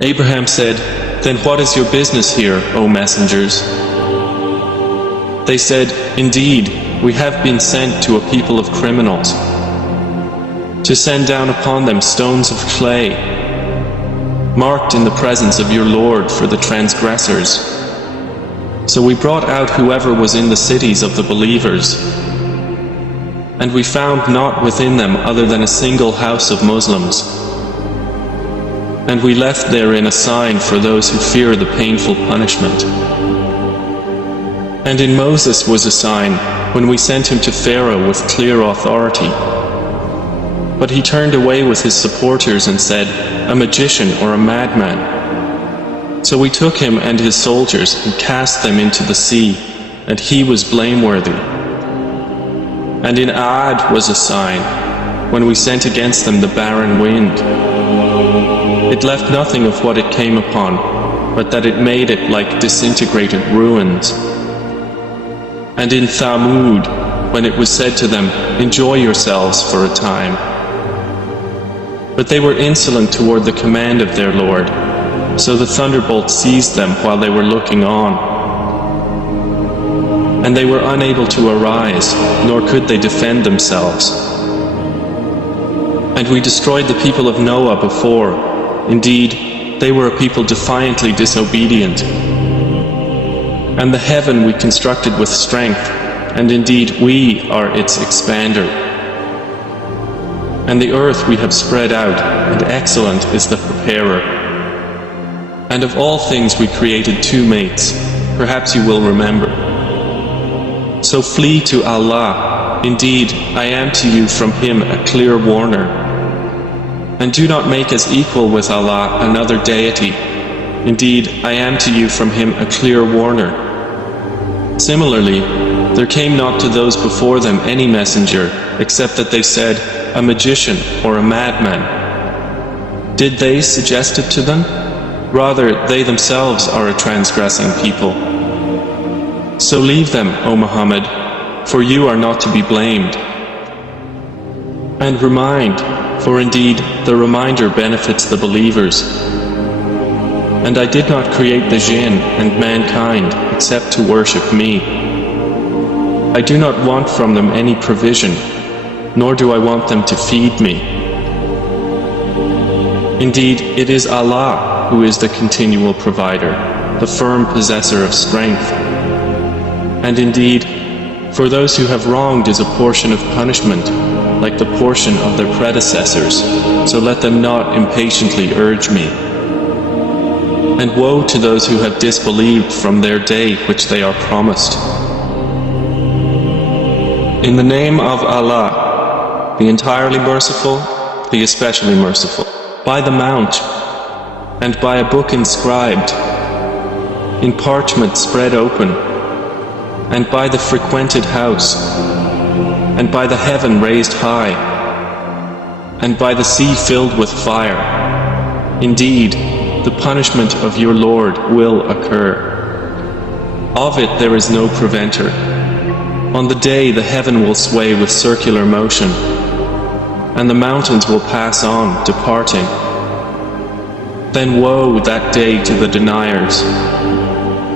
Abraham said, "Then what is your business here, O messengers?" They said, "Indeed, we have been sent to a people of criminals, to send down upon them stones of clay, marked in the presence of your Lord for the transgressors. So we brought out whoever was in the cities of the believers, and we found not within them other than a single house of Muslims. And we left therein a sign for those who fear the painful punishment. And in Moses was a sign, when we sent him to Pharaoh with clear authority. But he turned away with his supporters and said, 'A magician or a madman.' So we took him and his soldiers and cast them into the sea, and he was blameworthy. And in Ad was a sign, when we sent against them the barren wind. It left nothing of what it came upon, but that it made it like disintegrated ruins. And in Thamud, when it was said to them, 'Enjoy yourselves for a time.' But they were insolent toward the command of their Lord, so the thunderbolt seized them while they were looking on. And they were unable to arise, nor could they defend themselves. And we destroyed the people of Noah before. Indeed, they were a people defiantly disobedient. And the heaven we constructed with strength, and indeed we are its expander. And the earth we have spread out, and excellent is the preparer. And of all things we created two mates, perhaps you will remember. So flee to Allah, indeed I am to you from Him a clear warner. And do not make as equal with Allah another deity, indeed I am to you from Him a clear warner. Similarly, there came not to those before them any messenger, except that they said, 'A magician or a madman.' Did they suggest it to them? Rather, they themselves are a transgressing people. So leave them, O Muhammad, for you are not to be blamed. And remind, for indeed the reminder benefits the believers. And I did not create the jinn and mankind except to worship me. I do not want from them any provision, nor do I want them to feed me. Indeed, it is Allah who is the continual provider, the firm possessor of strength. And indeed, for those who have wronged is a portion of punishment, like the portion of their predecessors, so let them not impatiently urge me. And woe to those who have disbelieved from their day which they are promised. In the name of Allah, the entirely merciful, the especially merciful, by the Mount, and by a book inscribed, in parchment spread open, and by the frequented house, and by the heaven raised high, and by the sea filled with fire. Indeed, the punishment of your Lord will occur. Of it there is no preventer. On the day the heaven will sway with circular motion, and the mountains will pass on, departing. Then woe that day to the deniers,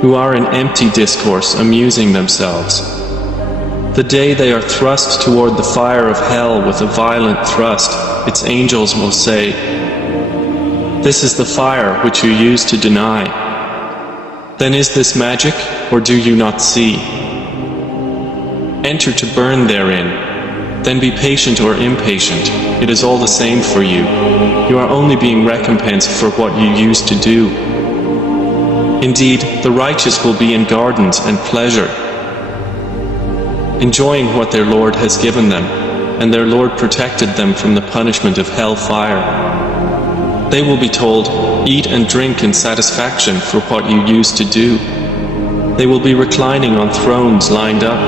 who are in empty discourse amusing themselves. The day they are thrust toward the fire of hell with a violent thrust, its angels will say, "This is the fire which you used to deny. Then is this magic, or do you not see? Enter to burn therein. Then be patient or impatient, it is all the same for you. You are only being recompensed for what you used to do. Indeed, the righteous will be in gardens and pleasure, enjoying what their Lord has given them, and their Lord protected them from the punishment of hell fire. They will be told, 'Eat and drink in satisfaction for what you used to do.' They will be reclining on thrones lined up,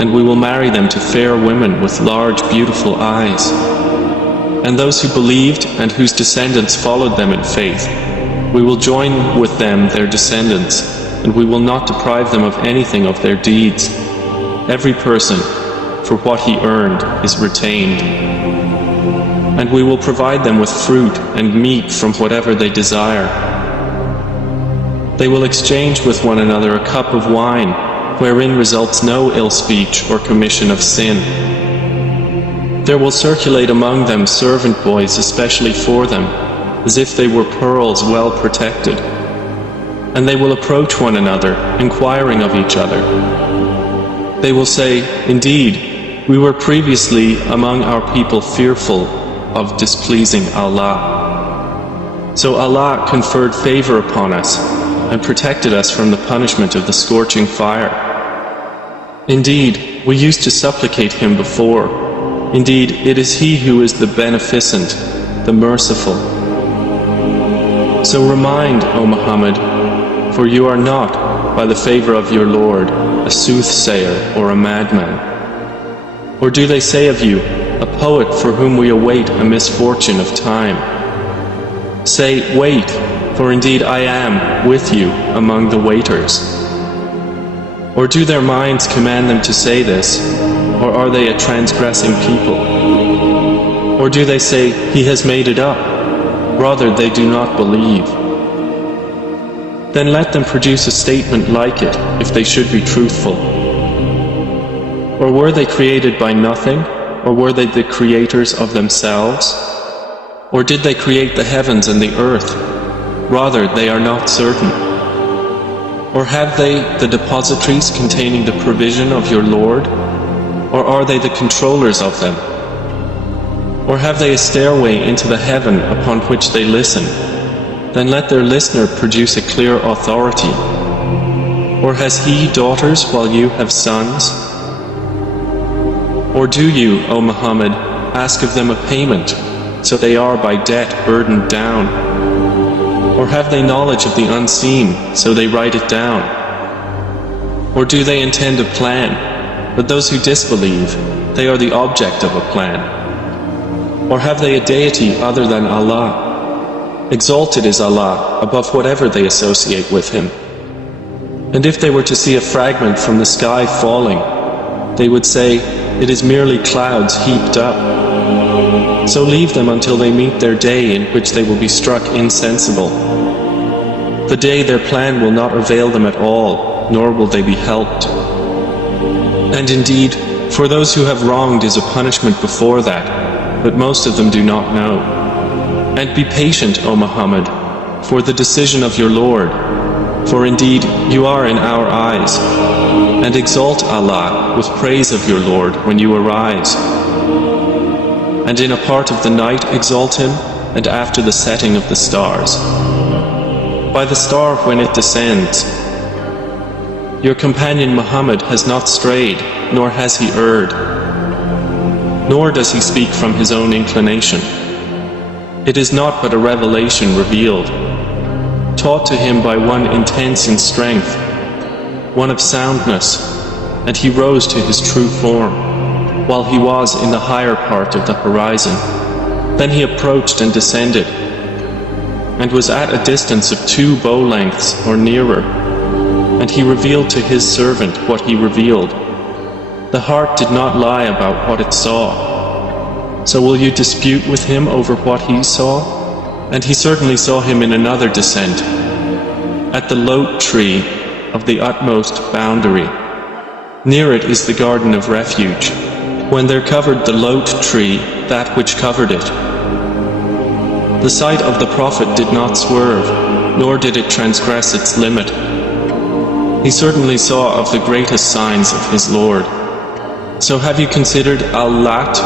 and we will marry them to fair women with large beautiful eyes. And those who believed and whose descendants followed them in faith, we will join with them their descendants, and we will not deprive them of anything of their deeds. Every person, for what he earned, is retained. and we will provide them with fruit and meat from whatever they desire. They will exchange with one another a cup of wine, wherein results no ill speech or commission of sin. There will circulate among them servant boys especially for them, as if they were pearls well protected. And they will approach one another, inquiring of each other. They will say, "Indeed, we were previously among our people fearful of displeasing Allah. So Allah conferred favor upon us and protected us from the punishment of the scorching fire. Indeed, we used to supplicate Him before. Indeed, it is He who is the Beneficent, the Merciful." So remind, O Muhammad, for you are not, by the favor of your Lord, a soothsayer or a madman. Or do they say of you, a poet for whom we await a misfortune of time? Say, wait, for indeed I am with you among the waiters. Or do their minds command them to say this, or are they a transgressing people? Or do they say, he has made it up? Rather, they do not believe. Then let them produce a statement like it, if they should be truthful. Or were they created by nothing, or were they the creators of themselves? Or did they create the heavens and the earth? Rather, they are not certain. Or have they the depositories containing the provision of your Lord? Or are they the controllers of them? Or have they a stairway into the heaven upon which they listen? Then let their listener produce a clear authority. Or has he daughters while you have sons? Or do you, O Muhammad, ask of them a payment, so they are by debt burdened down? Or have they knowledge of the unseen, so they write it down? Or do they intend a plan, but those who disbelieve, they are the object of a plan? Or have they a deity other than Allah? Exalted is Allah above whatever they associate with Him. And if they were to see a fragment from the sky falling, they would say, it is merely clouds heaped up. So leave them until they meet their day in which they will be struck insensible. The day their plan will not avail them at all, nor will they be helped. And indeed, for those who have wronged is a punishment before that, but most of them do not know. And be patient, O Muhammad, for the decision of your Lord, for indeed you are in our eyes. And exalt Allah with praise of your Lord when you arise. And in a part of the night exalt Him, and after the setting of the stars. By the star when it descends. Your companion Muhammad has not strayed, nor has he erred. Nor does he speak from his own inclination. It is not but a revelation revealed, taught to him by one intense in strength, one of soundness, and he rose to his true form, while he was in the higher part of the horizon. Then he approached and descended, and was at a distance of 2 bow lengths or nearer, and he revealed to his servant what he revealed. The heart did not lie about what it saw. So will you dispute with him over what he saw? And he certainly saw him in another descent, at the lote tree of the utmost boundary. Near it is the garden of refuge. When there covered the lote tree that which covered it, the sight of the Prophet did not swerve, nor did it transgress its limit. He certainly saw of the greatest signs of his Lord. So have you considered Al-Lat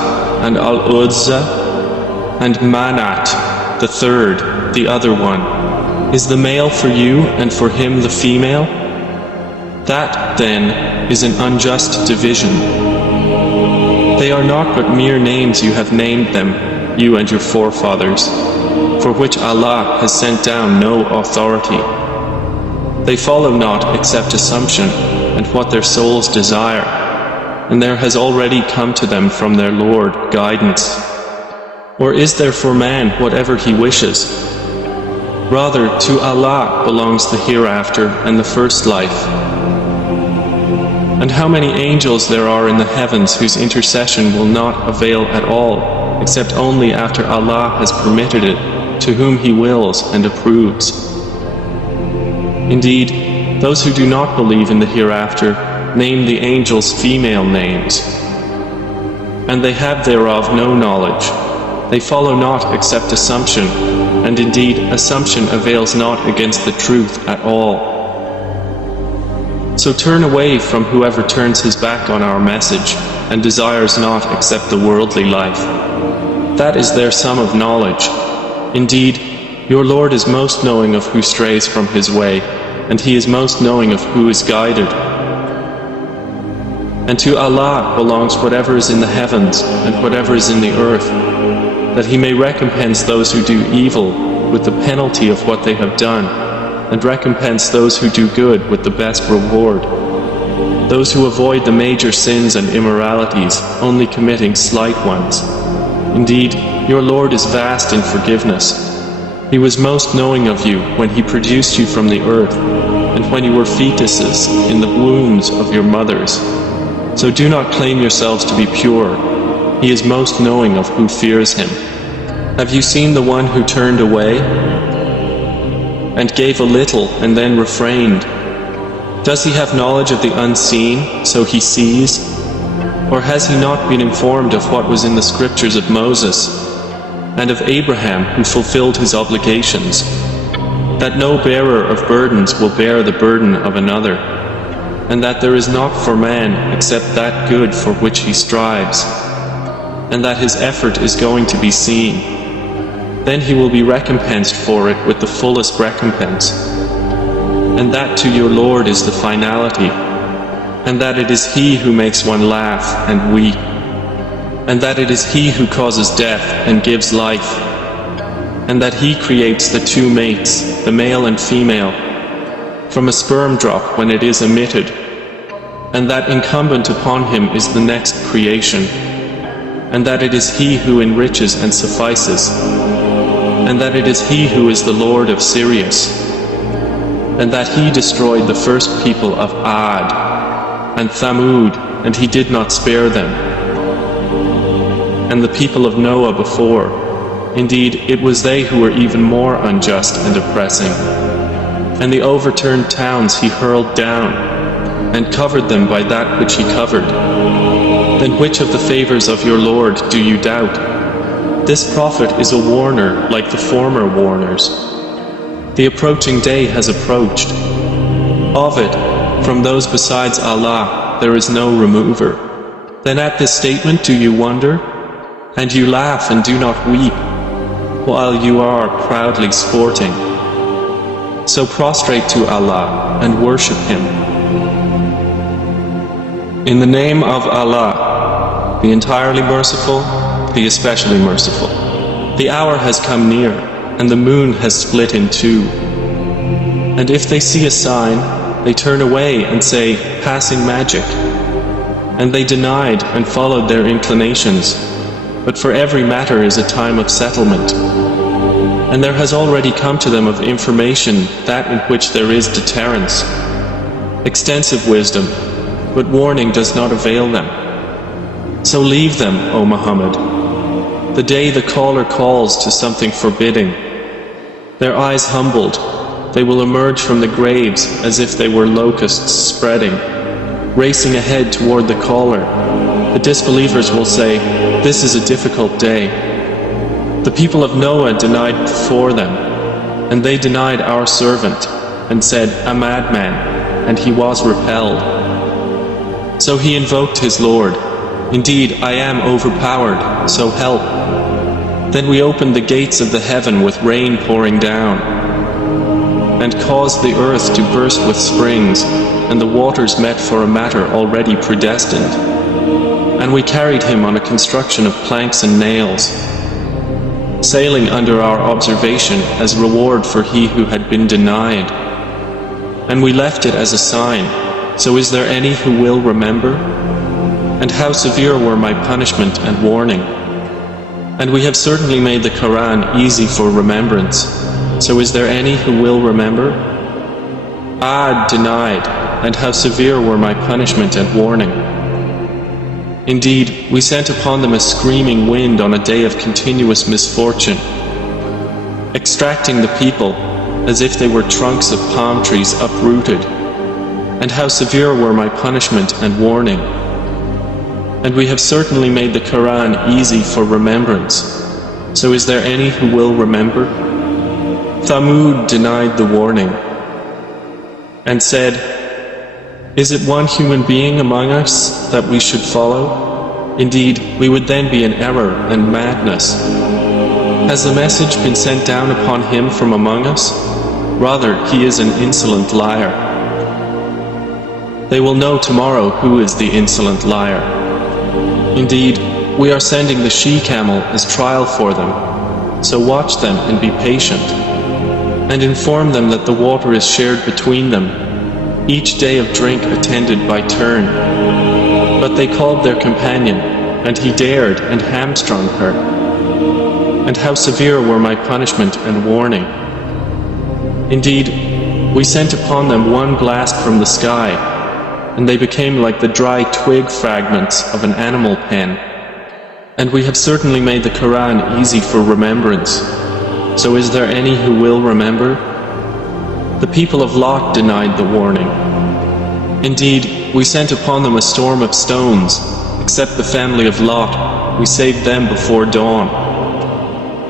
and Al-Uzza and Manat, the third, the other one? Is the male for you and for him the female? That, then, is an unjust division. They are not but mere names you have named them, you and your forefathers, for which Allah has sent down no authority. They follow not except assumption and what their souls desire, and there has already come to them from their Lord guidance. Or is there for man whatever he wishes? Rather, to Allah belongs the hereafter and the first life. And how many angels there are in the heavens whose intercession will not avail at all. except only after Allah has permitted it, to whom He wills and approves. Indeed, those who do not believe in the hereafter name the angels female names, and they have thereof no knowledge. They follow not except assumption, and indeed assumption avails not against the truth at all. So turn away from whoever turns his back on our message, and desires not except the worldly life. That is their sum of knowledge. Indeed, your Lord is most knowing of who strays from His way, and He is most knowing of who is guided. And to Allah belongs whatever is in the heavens and whatever is in the earth, that He may recompense those who do evil with the penalty of what they have done, and recompense those who do good with the best reward. Those who avoid the major sins and immoralities, only committing slight ones. Indeed, your Lord is vast in forgiveness. He was most knowing of you when He produced you from the earth, and when you were fetuses in the wombs of your mothers. So do not claim yourselves to be pure. He is most knowing of who fears Him. Have you seen the one who turned away and gave a little and then refrained? Does he have knowledge of the unseen, so he sees? Or has he not been informed of what was in the scriptures of Moses and of Abraham, who fulfilled his obligations, that no bearer of burdens will bear the burden of another, and that there is not for man except that good for which he strives, and that his effort is going to be seen? Then he will be recompensed for it with the fullest recompense. And that to your Lord is the finality, and that it is He who makes one laugh and weep, and that it is He who causes death and gives life, and that He creates the two mates, the male and female, from a sperm drop when it is emitted, and that incumbent upon Him is the next creation, and that it is He who enriches and suffices, and that it is He who is the Lord of Sirius, and that He destroyed the first people of Ad and Thamud, and He did not spare them, and the people of Noah before. Indeed, it was they who were even more unjust and oppressing. And the overturned towns He hurled down, and covered them by that which He covered. Then which of the favors of your Lord do you doubt? This prophet is a warner like the former warners. The approaching day has approached. Of it, from those besides Allah, there is no remover. Then at this statement do you wonder? And you laugh and do not weep, while you are proudly sporting. So prostrate to Allah and worship Him. In the name of Allah, the entirely merciful, the especially merciful. The hour has come near, and the moon has split in two. And if they see a sign, they turn away and say, passing magic. And they denied and followed their inclinations. But for every matter is a time of settlement. And there has already come to them of information that in which there is deterrence, extensive wisdom, but warning does not avail them. So leave them, O Muhammad. The day the caller calls to something forbidding, their eyes humbled, they will emerge from the graves as if they were locusts spreading, racing ahead toward the caller. The disbelievers will say, this is a difficult day. The people of Noah denied before them, and they denied our servant, and said, a madman, and he was repelled. So he invoked his Lord, indeed I am overpowered, so help. Then we opened the gates of the heaven with rain pouring down, and caused the earth to burst with springs, and the waters met for a matter already predestined. And we carried him on a construction of planks and nails, sailing under our observation as reward for he who had been denied. And we left it as a sign, so is there any who will remember? And how severe were my punishment and warning. And we have certainly made the Quran easy for remembrance, so is there any who will remember? Ad denied, and how severe were my punishment and warning. Indeed, we sent upon them a screaming wind on a day of continuous misfortune, extracting the people as if they were trunks of palm trees uprooted. And how severe were my punishment and warning. And we have certainly made the Quran easy for remembrance. So is there any who will remember? Thamud denied the warning and said, "Is it one human being among us that we should follow? Indeed, we would then be in error and madness. Has the message been sent down upon him from among us? Rather, he is an insolent liar." They will know tomorrow who is the insolent liar. Indeed, we are sending the she-camel as trial for them. So watch them and be patient, and inform them that the water is shared between them, each day of drink attended by turn. But they called their companion, and he dared and hamstrung her. And how severe were my punishment and warning. Indeed, we sent upon them one blast from the sky, and they became like the dry twig fragments of an animal pen. And we have certainly made the Quran easy for remembrance. So is there any who will remember? The people of Lot denied the warning. Indeed, we sent upon them a storm of stones, except the family of Lot, we saved them before dawn,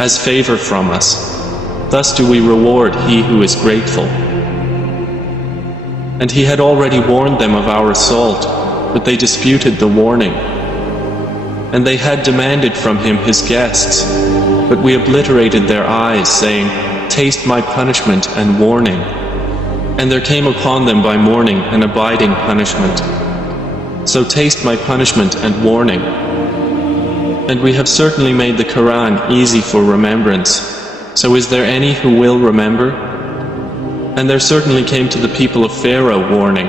as favor from us. Thus do we reward he who is grateful. And he had already warned them of our assault, but they disputed the warning. And they had demanded from him his guests, but we obliterated their eyes, saying, "Taste my punishment and warning." And there came upon them by morning an abiding punishment. So taste my punishment and warning. And we have certainly made the Quran easy for remembrance. So is there any who will remember? And there certainly came to the people of Pharaoh warning.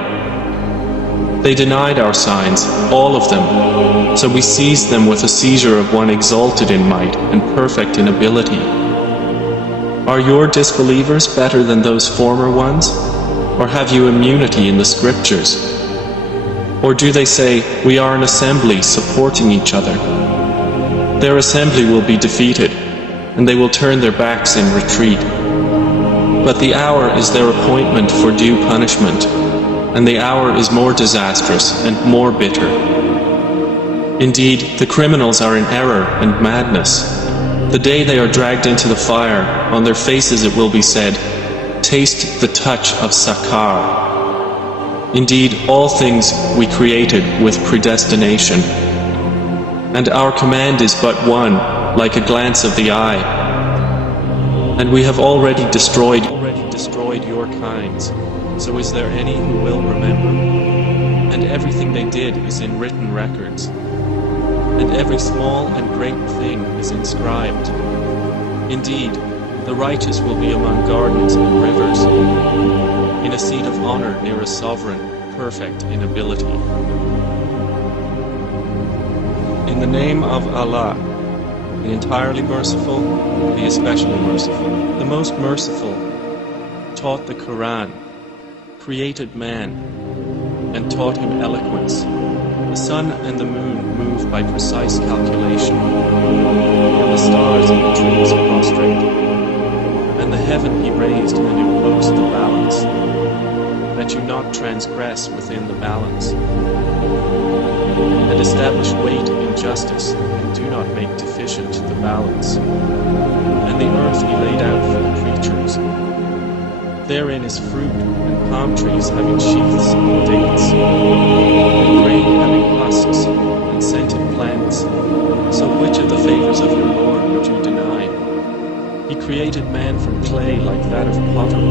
They denied our signs, all of them, so we seized them with a seizure of one exalted in might and perfect in ability. Are your disbelievers better than those former ones? Or have you immunity in the scriptures? Or do they say, "We are an assembly supporting each other"? Their assembly will be defeated, and they will turn their backs in retreat. But the hour is their appointment for due punishment, and the hour is more disastrous and more bitter. Indeed, the criminals are in error and madness. The day they are dragged into the fire, on their faces it will be said, "Taste the touch of Sakar." Indeed, all things we created with predestination, and our command is but one, like a glance of the eye. And we have already destroyed your kinds. So is there any who will remember? And everything they did is in written records, and every small and great thing is inscribed. Indeed, the righteous will be among gardens and rivers, in a seat of honor near a sovereign, perfect in ability. In the name of Allah, the entirely merciful, the especially merciful. The most merciful taught the Quran, created man, and taught him eloquence. The sun and the moon move by precise calculation, and the stars and the trees prostrate. And the heaven he raised and imposed the balance, that you not transgress within the balance. And establish weight in justice, and do not make deficient the balance. And the earth he laid out for the creatures. Therein is fruit, and palm trees having sheaths and dates, and grain having husks, and scented plants. So which of the favors of your Lord would you deny? He created man from clay like that of pottery,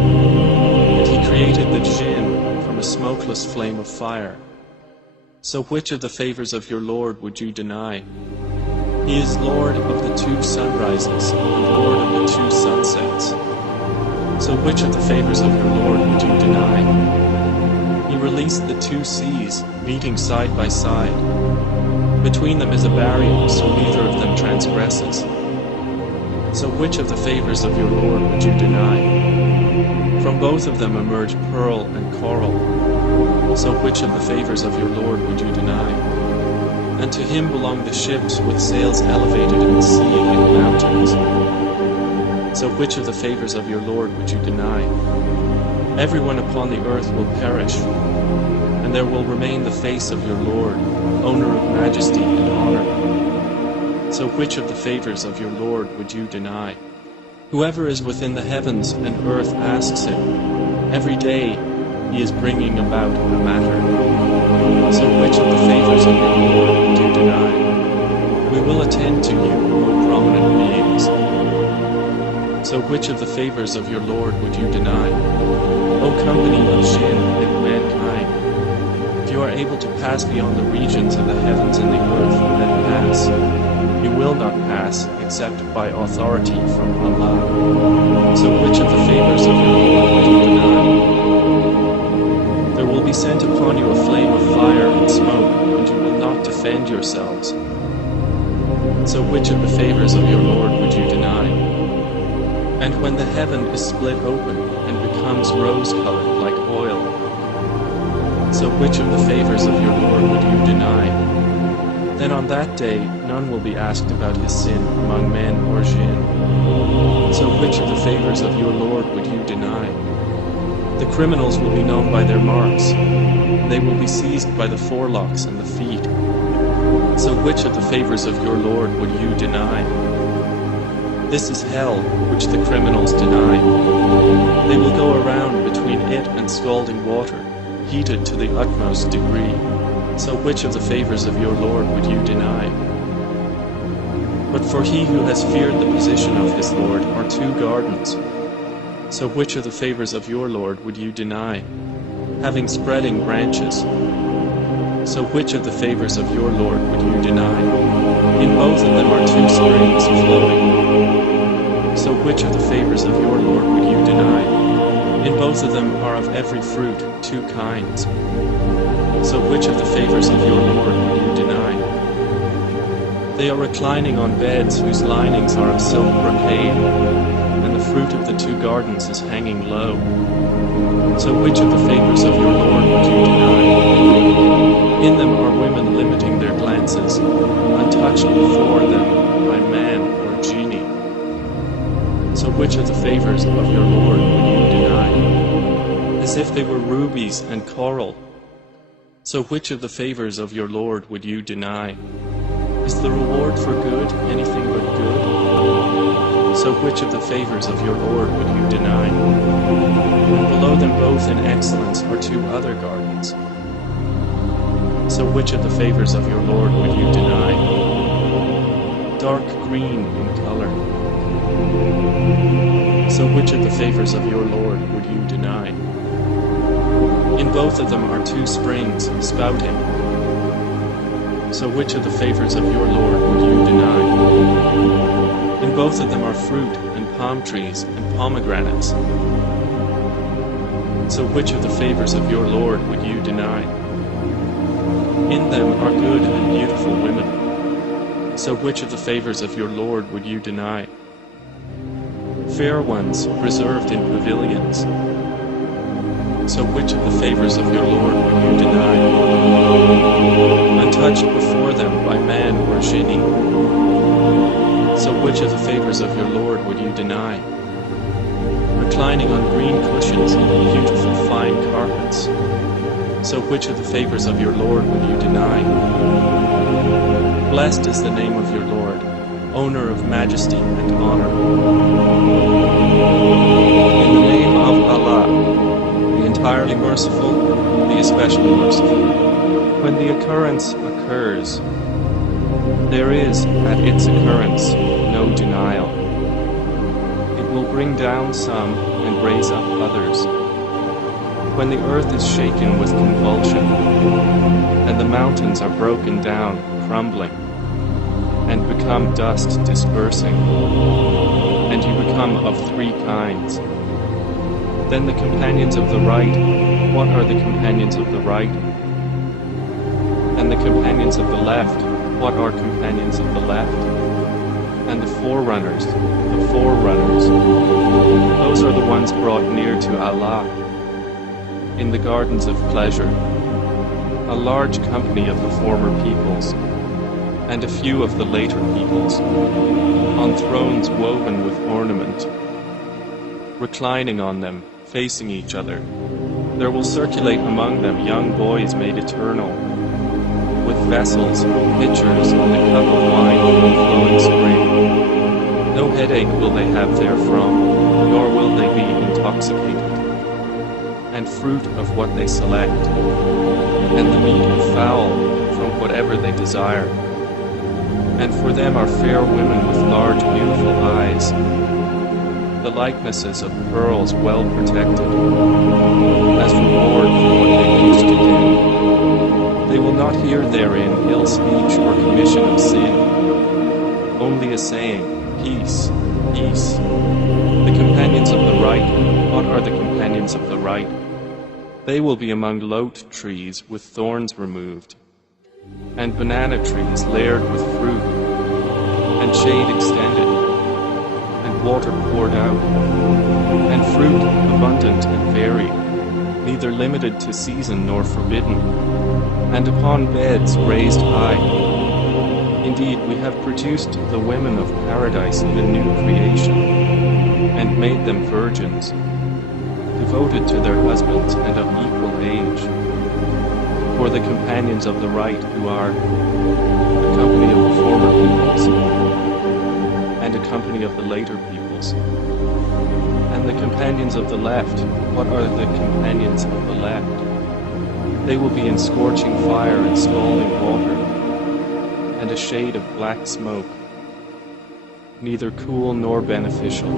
and he created the jinn from a smokeless flame of fire. So which of the favors of your Lord would you deny? He is Lord of the two sunrises, and Lord of the two sunsets. So which of the favors of your Lord would you deny? He released the two seas, meeting side by side. Between them is a barrier, so neither of them transgresses. So which of the favors of your Lord would you deny? From both of them emerge pearl and coral. So which of the favors of your Lord would you deny? And to him belong the ships with sails elevated in the sea like mountains. So which of the favors of your Lord would you deny? Everyone upon the earth will perish, and there will remain the face of your Lord, owner of majesty and honor. So which of the favors of your Lord would you deny? Whoever is within the heavens and earth asks him. Every day he is bringing about a matter. So which of the favors of your Lord would you deny? We will attend to you, O prominent beings. So which of the favors of your Lord would you deny? O company of jinn and mankind, if you are able to pass beyond the regions of the heavens and the earth, then pass. You will not pass except by authority from Allah. So which of the favors of your Lord would you deny? There will be sent upon you a flame of fire and smoke, and you will not defend yourselves. So which of the favors of your Lord would you deny? And when the heaven is split open and becomes rose-colored like oil, so which of the favors of your Lord would you deny? Then on that day none will be asked about his sin among men or jinn. So which of the favors of your Lord would you deny? The criminals will be known by their marks. They will be seized by the forelocks and the feet. So which of the favors of your Lord would you deny? This is hell, which the criminals deny. They will go around between it and scalding water, heated to the utmost degree. So which of the favors of your Lord would you deny? But for he who has feared the position of his Lord are two gardens. So which of the favors of your Lord would you deny? Having spreading branches. So which of the favors of your Lord would you deny? In both of them are two springs flowing. So which of the favors of your Lord would you deny? In both of them are of every fruit two kinds. So which of the favors of your Lord would you deny? They are reclining on beds whose linings are of silk brocade, and the fruit of the two gardens is hanging low. So which of the favors of your Lord would you deny? In them are women limiting their glances, untouched before them by man or genie. So which of the favors of your Lord would you deny? As if they were rubies and coral. So which of the favors of your Lord would you deny? Is the reward for good anything but good? So which of the favors of your Lord would you deny? And below them both in excellence are two other gardens. So which of the favors of your Lord would you deny? Dark green in color. So which of the favors of your Lord would you deny? In both of them are two springs spouting. So which of the favors of your Lord would you deny? In both of them are fruit and palm trees and pomegranates. So which of the favors of your Lord would you deny? In them are good and beautiful women. So which of the favors of your Lord would you deny? Fair ones preserved in pavilions. So which of the favors of your Lord would you deny? Untouched before them by man or genie. So which of the favors of your Lord would you deny? Reclining on green cushions and beautiful fine carpets. So which of the favors of your Lord would you deny? Blessed is the name of your Lord, owner of majesty and honor. In the name of Allah, the entirely merciful, the especially merciful. When the occurrence occurs, there is, at its occurrence, no denial. It will bring down some and raise up others. When the earth is shaken with convulsion, and the mountains are broken down, crumbling, and become dust dispersing, and you become of three kinds, then the companions of the right, what are the companions of the right? And the companions of the left, what are companions of the left? And the forerunners, those are the ones brought near to Allah, in the gardens of pleasure, a large company of the former peoples, and a few of the later peoples, on thrones woven with ornament, reclining on them, facing each other. There will circulate among them young boys made eternal, with vessels, pitchers, and a cup of wine from a flowing spring. No headache will they have therefrom, nor will they be intoxicated. And fruit of what they select, and the meat of fowl from whatever they desire. And for them are fair women with large beautiful eyes, the likenesses of pearls well protected, as reward for what they used to do. They will not hear therein ill speech or commission of sin, only a saying, peace, peace. The companions of the right, what are the companions of the right? They will be among lote trees with thorns removed, and banana trees layered with fruit, and shade extended, and water poured out, and fruit abundant and varied, neither limited to season nor forbidden, and upon beds raised high. Indeed, we have produced the women of paradise in a new creation, and made them virgins, devoted to their husbands and of equal age, for the companions of the right who are a company of the former peoples, and a company of the later peoples. And the companions of the left, what are the companions of the left? They will be in scorching fire and scalding water, and a shade of black smoke, neither cool nor beneficial.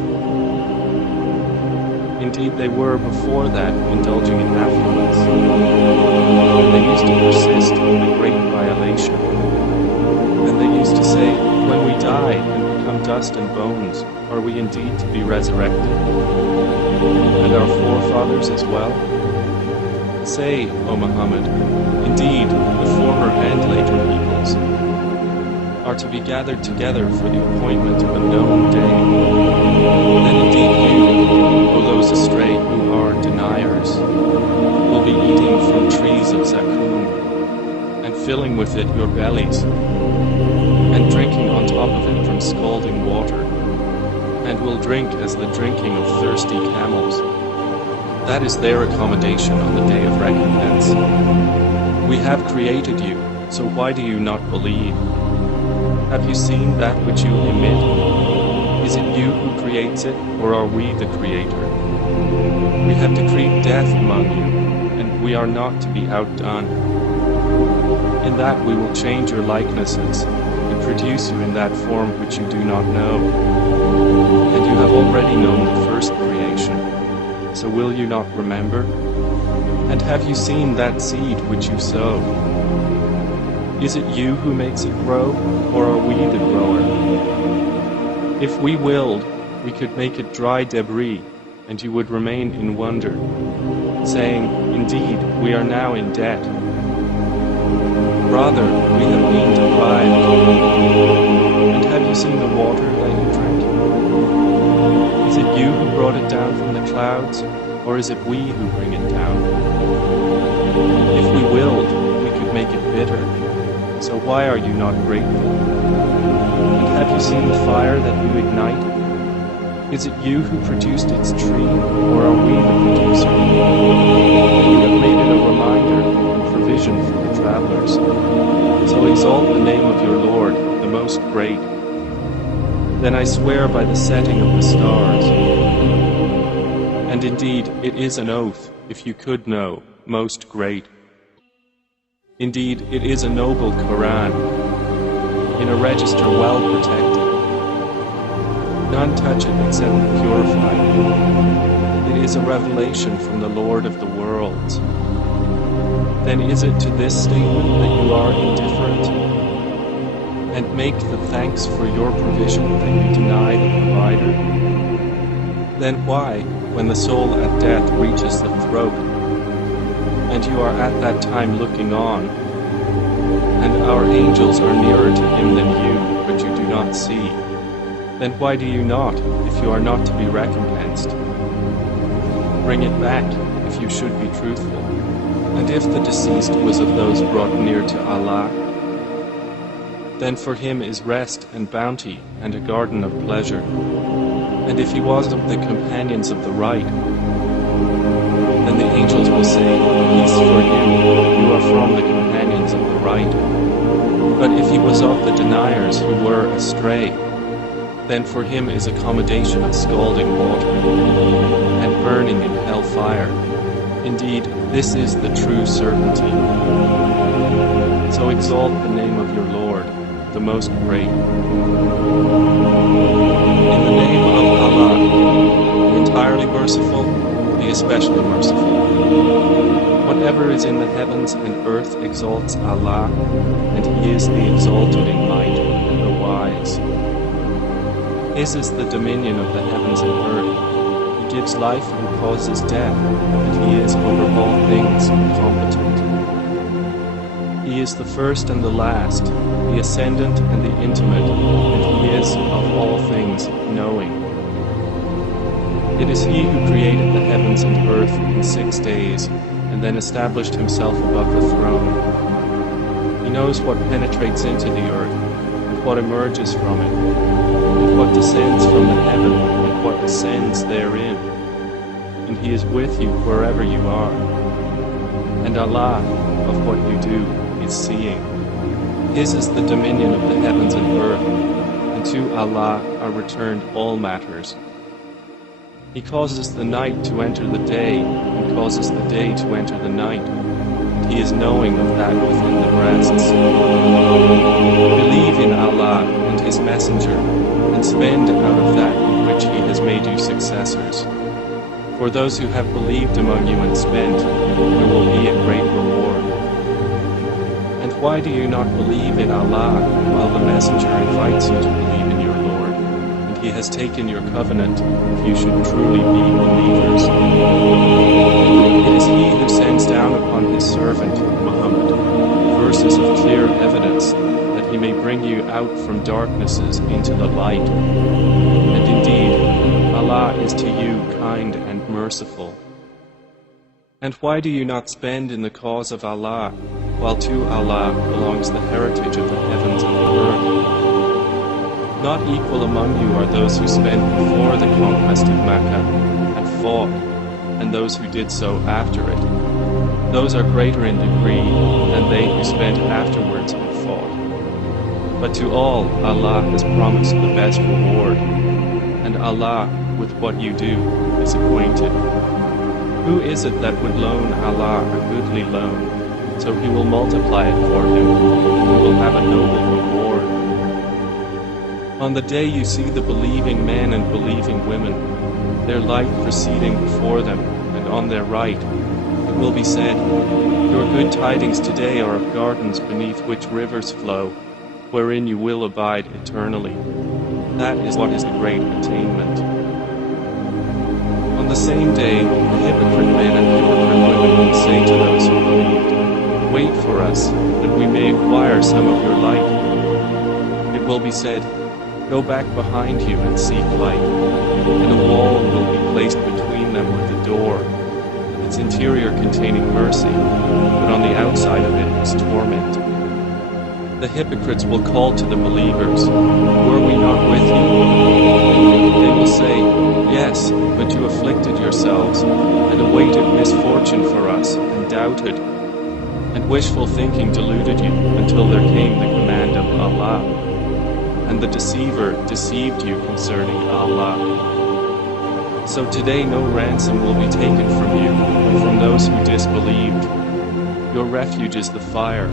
Indeed, they were before that indulging in affluence, and they used to persist in a great violation. And they used to say, when we die and become dust and bones, are we indeed to be resurrected? And our forefathers as well? Say, O Muhammad, indeed, the former and later peoples are to be gathered together for the appointment of a known day. Then indeed you, O those astray who are deniers, will be eating from trees of zakum, and filling with it your bellies, and drinking on top of it from scalding water, and will drink as the drinking of thirsty camels. That is their accommodation on the day of recompense. We have created you, so why do you not believe? Have you seen that which you emit? Is it you who creates it, or are we the creator? We have decreed death among you, and we are not to be outdone. In that we will change your likenesses, and produce you in that form which you do not know. And you have already known the first creation, so will you not remember? And have you seen that seed which you sow? Is it you who makes it grow, or are we the grower? If we willed, we could make it dry debris, and you would remain in wonder, saying, indeed, we are now in debt. Rather, we have been deprived. And have you seen the water that you drink? Is it you who brought it down from the clouds, or is it we who bring it down? If we willed, we could make it bitter. So why are you not grateful? And have you seen the fire that you ignite? Is it you who produced its tree, or are we the producer? You have made it a reminder and provision for the travelers. So exalt the name of your Lord, the Most Great. Then I swear by the setting of the stars. And indeed, it is an oath, if you could know, Most Great. Indeed, it is a noble Quran, in a register well protected. None touch it except the purified. It is a revelation from the Lord of the worlds. Then is it to this statement that you are indifferent? And make the thanks for your provision that you deny the provider? Then why, when the soul at death reaches the throat, and you are at that time looking on, and our angels are nearer to him than you, but you do not see, then why do you not, if you are not to be recompensed? Bring it back, if you should be truthful, and if the deceased was of those brought near to Allah, then for him is rest and bounty and a garden of pleasure. And if he was of the companions of the right, then the angels will say, Peace for you are from the companions of the right. But if he was of the deniers who were astray, then for him is accommodation of scalding water and burning in hell fire. Indeed, this is the true certainty. So exalt the name of your Lord, the Most Great. In the name of Allah, the entirely merciful, the especially merciful. Whatever is in the heavens and earth exalts Allah, and He is the exalted in might and the wise. His is the dominion of the heavens and earth. He gives life and causes death, and He is over all things competent. He is the first and the last, the ascendant and the intimate, and He is of all things knowing. It is He who created the heavens and earth in 6 days, and then established Himself above the throne. He knows what penetrates into the earth, and what emerges from it, and what descends from the heaven, and what ascends therein. And He is with you wherever you are. And Allah, of what you do, is seeing. His is the dominion of the heavens and earth, and to Allah are returned all matters. He causes the night to enter the day, and causes the day to enter the night, and He is knowing of that within the breasts. Believe in Allah and His Messenger, and spend out of that in which He has made you successors. For those who have believed among you and spent, there will be a great reward. And why do you not believe in Allah, while the Messenger invites you to believe in your Lord? He has taken your covenant, if you should truly be believers. It is He who sends down upon His servant, Muhammad, verses of clear evidence, that He may bring you out from darknesses into the light. And indeed, Allah is to you kind and merciful. And why do you not spend in the cause of Allah, while to Allah belongs the heritage of the heavens and the earth? Not equal among you are those who spent before the conquest of Mecca and fought, and those who did so after it. Those are greater in degree than they who spent afterwards and fought. But to all, Allah has promised the best reward, and Allah, with what you do, is acquainted. Who is it that would loan Allah a goodly loan, so He will multiply it for him, and he will have a noble reward? On the day you see the believing men and believing women, their light proceeding before them, and on their right, it will be said, Your good tidings today are of gardens beneath which rivers flow, wherein you will abide eternally. That is what is the great attainment. On the same day, the hypocrite men and hypocrite women will say to those who believed, Wait for us, that we may acquire some of your light. It will be said, Go back behind you and seek light, and a wall will be placed between them with the door, its interior containing mercy, but on the outside of it is torment. The hypocrites will call to the believers, Were we not with you? They will say, Yes, but you afflicted yourselves, and awaited misfortune for us, and doubted, and wishful thinking deluded you, until there came the command of Allah. And the deceiver deceived you concerning Allah. So today no ransom will be taken from you, or from those who disbelieved. Your refuge is the fire.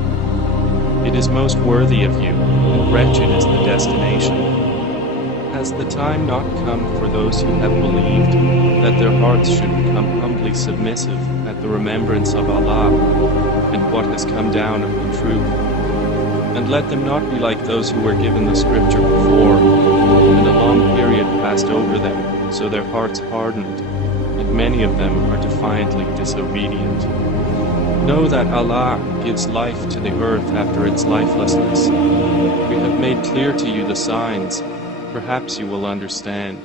It is most worthy of you, and wretched is the destination. Has the time not come for those who have believed, that their hearts should become humbly submissive at the remembrance of Allah, and what has come down of the truth? And let them not be like those who were given the scripture before, and a long period passed over them, so their hearts hardened, and many of them are defiantly disobedient. Know that Allah gives life to the earth after its lifelessness. We have made clear to you the signs, perhaps you will understand.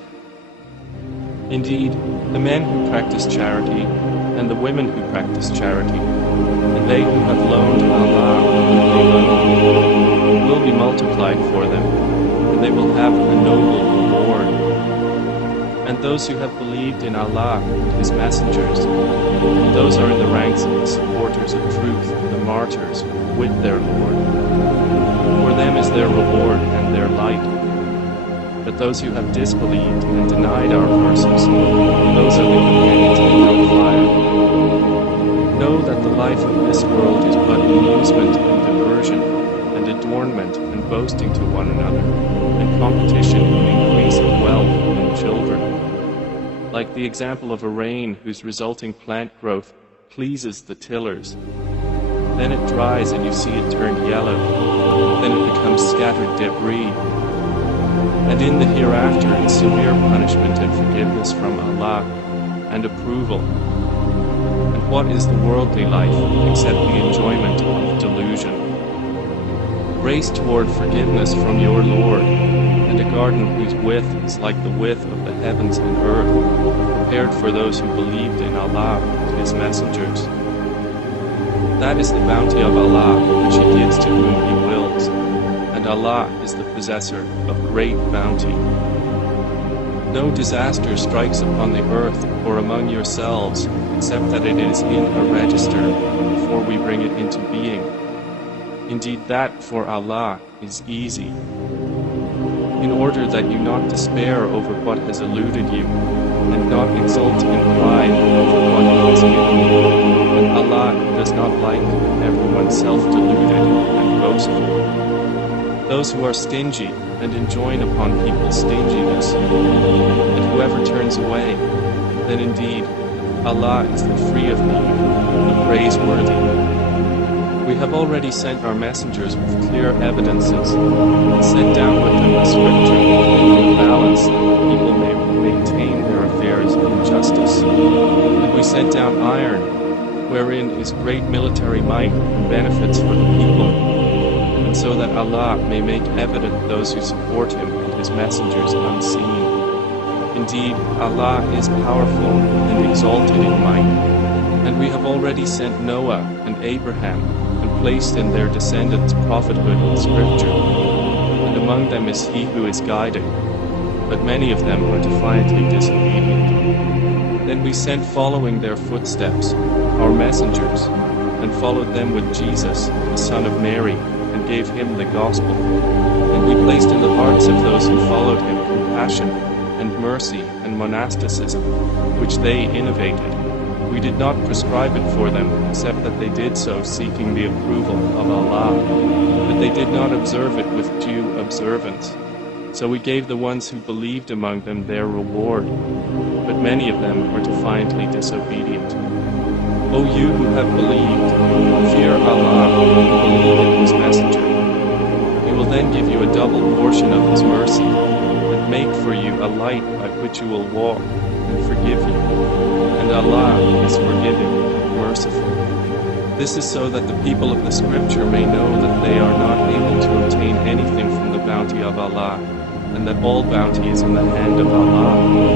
Indeed, the men who practice charity, and the women who practice charity, and they who have loaned Allah what they loan, will be multiplied for them, and they will have a noble reward. And those who have believed in Allah and His messengers, those are in the ranks of the supporters of truth, the martyrs, with their Lord. For them is their reward and their light. But those who have disbelieved and denied our verses, those are the companions of hellfire. Know that the life of this world is but amusement and diversion, and adornment and boasting to one another, and competition and increase of wealth and children. Like the example of a rain whose resulting plant growth pleases the tillers. Then it dries and you see it turned yellow. Then it becomes scattered debris. And in the hereafter is severe punishment and forgiveness from Allah, and approval. And what is the worldly life except the enjoyment of delusion? Race toward forgiveness from your Lord, and a garden whose width is like the width of the heavens and earth, prepared for those who believed in Allah and His messengers. That is the bounty of Allah which He gives to whom He wills, and Allah is the possessor of great bounty. No disaster strikes upon the earth or among yourselves, except that it is in a register before we bring it into being. Indeed, that for Allah is easy. In order that you not despair over what has eluded you, and not exult in pride over what He has given you. And Allah does not like everyone self-deluded and boastful. Those who are stingy and enjoin upon people's stinginess, and whoever turns away, then indeed Allah is the free of need, the praiseworthy. We have already sent our messengers with clear evidences, and sent down with them the scripture, in balance that people may maintain their affairs in justice. And we sent down iron, wherein is great military might and benefits for the people, and so that Allah may make evident those who support Him and His messengers unseen. Indeed, Allah is powerful and exalted in might. And we have already sent Noah and Abraham, and placed in their descendants prophethood and scripture. And among them is he who is guided, but many of them are defiantly disobedient. Then we sent following their footsteps our messengers, and followed them with Jesus, the son of Mary, and gave him the gospel. And we placed in the hearts of those who followed him compassion, and mercy, and monasticism, which they innovated. We did not prescribe it for them, except that they did so seeking the approval of Allah, but they did not observe it with due observance. So we gave the ones who believed among them their reward, but many of them are defiantly disobedient. O you who have believed, fear Allah and believe in His messenger. He will then give you a double portion of His mercy, and make for you a light by which you will walk, and forgive you. And Allah is forgiving, merciful. This is so that the people of the scripture may know that they are not able to obtain anything from the bounty of Allah, and that all bounty is in the hand of Allah.